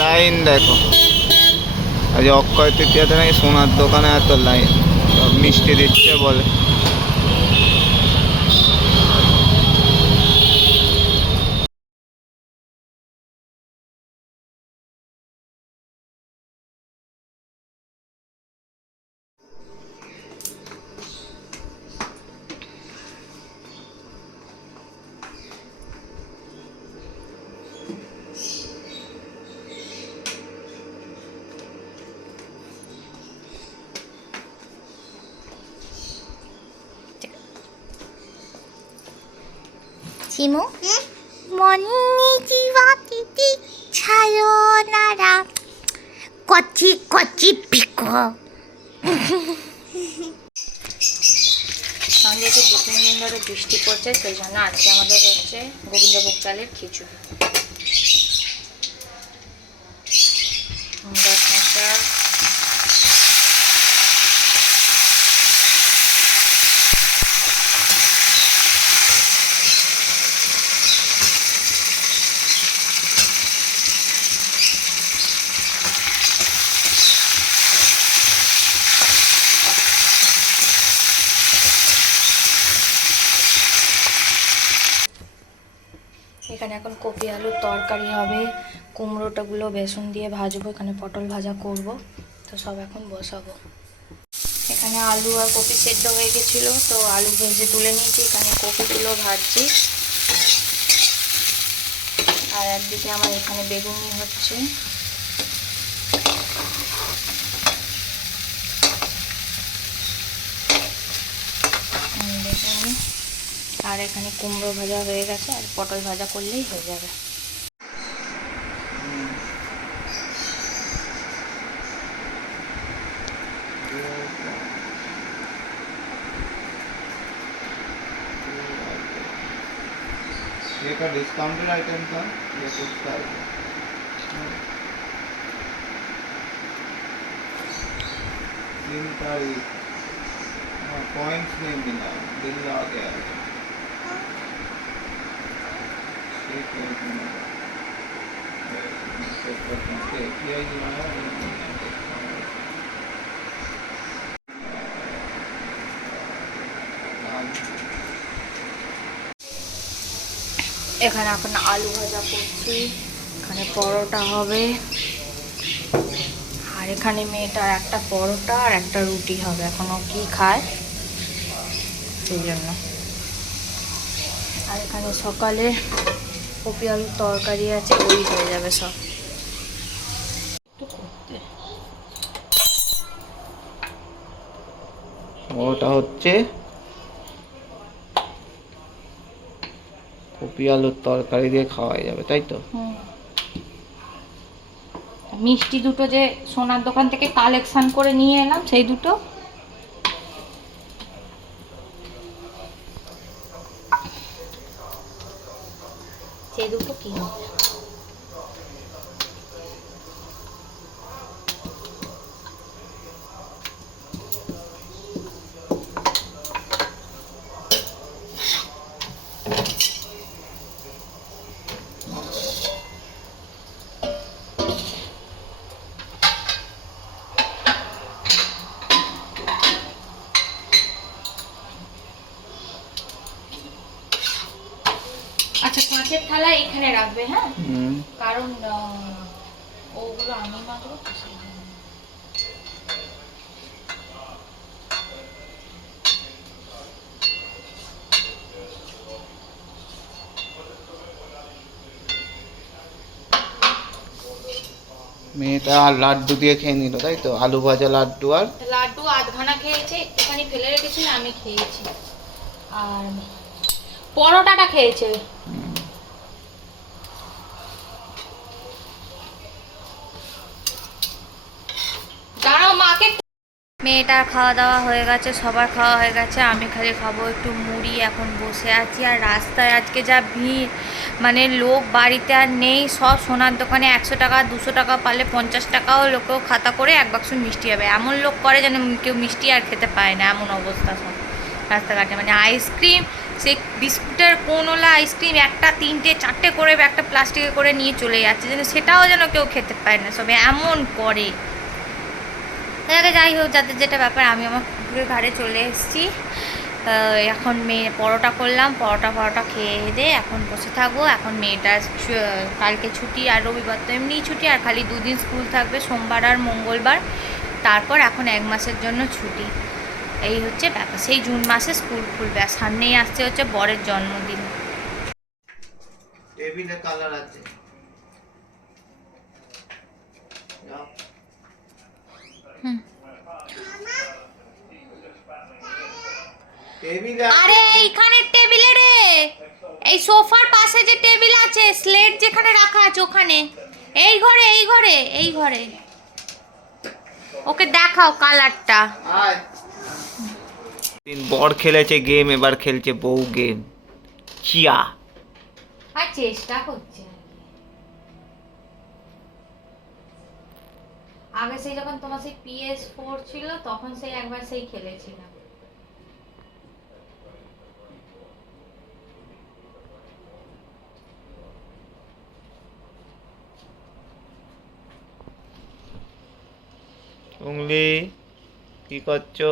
Line দেখো, আজ অক্ষয় তৃতীয়াতে নাকি সোনার দোকানে এত লাইন, সব মিষ্টি দিচ্ছে বলে। চিমু মনিজিবা তিতি ছায়োনারা কচি কচি পিকো। যেহেতু 2-3 দিন ধরে বৃষ্টি পড়ছে, সেই জন্য আজকে আমাদের হচ্ছে গোবিন্দভোগ চালের খিচুড়ি। এখানে এখন কপি আলুর তরকারি হবে, কুমড়োটাগুলো বেসন দিয়ে ভাজবো, এখানে পটল ভাজা করব, তো সব এখন বসাবো। এখানে আলু আর কপি সেদ্ধ হয়ে গেছিলো, তো আলু ভেজে তুলে নিয়েছি, এখানে কপিগুলো ভাজছি। আর একদিকে আমার এখানে বেগুনি হচ্ছে। বেগুনি আর এখানে কুমড়ো ভাজা হয়ে গেছে, আর পটল ভাজা করলেই হয়ে যাবে। ये का डिस्काउंटेड आइटम था, ये कुछ था 3 तारीख। हाँ, पॉइंट्स नहीं मिला, बिल आ गया है। ठीक है, किया ही ना है। এখানে এখন আলু ভাজা করছি, এখানে পরোটা হবে, আর এখানে মেয়েটার একটা পরোটা আর একটা রুটি হবে, এখনও কি খায় সেই জন্য। আর এখানে সকালে কপি আলুর তরকারি আছে, ওই হয়ে যাবে সব। ওটা হচ্ছে কপি আলুর তরকারি দিয়ে খাওয়া যাবে, তাই তো? মিষ্টি দুটো যে সোনার দোকান থেকে কালেকশন করে নিয়ে এলাম, সেই দুটো কি হবে? আচ্ছা, কাঁচের থালা এখানে রাখবে, হ্যাঁ? কারণ ওগুলো আমি মাত্র মেয়েটা লাড্ডু দিয়ে খেয়ে নিল, তাই তো? আলু ভাজা লাড্ডু, আর লাড্ডু আধখানা খেয়েছে, একটুখানি ফেলে রেখেছি, আমি খেয়েছি। আর পরোটাটা খেয়েছে। দাঁড়াও, মাকে। মেয়েটার খাওয়া দাওয়া হয়ে গেছে, সবার খাওয়া হয়ে গেছে, আমি খালি খাবো একটু মুড়ি। এখন বসে আছি, আর রাস্তায় আজকে যা ভিড়, মানে লোক বাড়িতে আর নেই, সব সোনার দোকানে 100 টাকা 200 টাকা, পারলে 50 টাকাও লোকেও খাতা করে 1 বাক্স মিষ্টি হবে, এমন লোক করে যেন কেউ মিষ্টি আর খেতে পায় না, এমন অবস্থা সব রাস্তাঘাটে। মানে আইসক্রিম সেই বিস্কুটের কোনওলা আইসক্রিম একটা 3টে 4টে করে একটা প্লাস্টিকে করে নিয়ে চলে যাচ্ছে, যেন সেটাও যেন কেউ খেতে পায় না, সবে এমন করে। যাই হোক, যাদের যেটা ব্যাপার, আমি আমার পুকুরের ধারে চলে এসেছি। এখন মেয়ে পরোটা করলাম, পরোটা খেয়ে দিয়ে এখন বসে থাকবো। এখন মেয়েটার কালকে ছুটি, আর রবিবার তো এমনিই ছুটি, আর খালি 2 দিন স্কুল থাকবে, সোমবার আর মঙ্গলবার। তারপর এখন 1 মাসের জন্য ছুটি। এই হচ্ছে ব্যাপার। সেই জুন মাসে স্কুল খুলবে, আর সামনেই আসছে হচ্ছে বরের জন্মদিন। টেবিলে কালার আছে। আরে এইখানে টেবিলে রে, এই সোফার পাশে যে টেবিল আছে, স্লেট যেখানে রাখা আছে ওখানে, এই ঘরে ওকে দেখাও কালারটা। দিন বর খেলেছে গেম, এবার খেলছে বউ গেম। চিয়া আর চেষ্টা করছে। আগে সেই যখন তোমার সেই PS4 ছিল, তখন সেই একবার সেই খেলেছিলাম। উংলি কি করছো?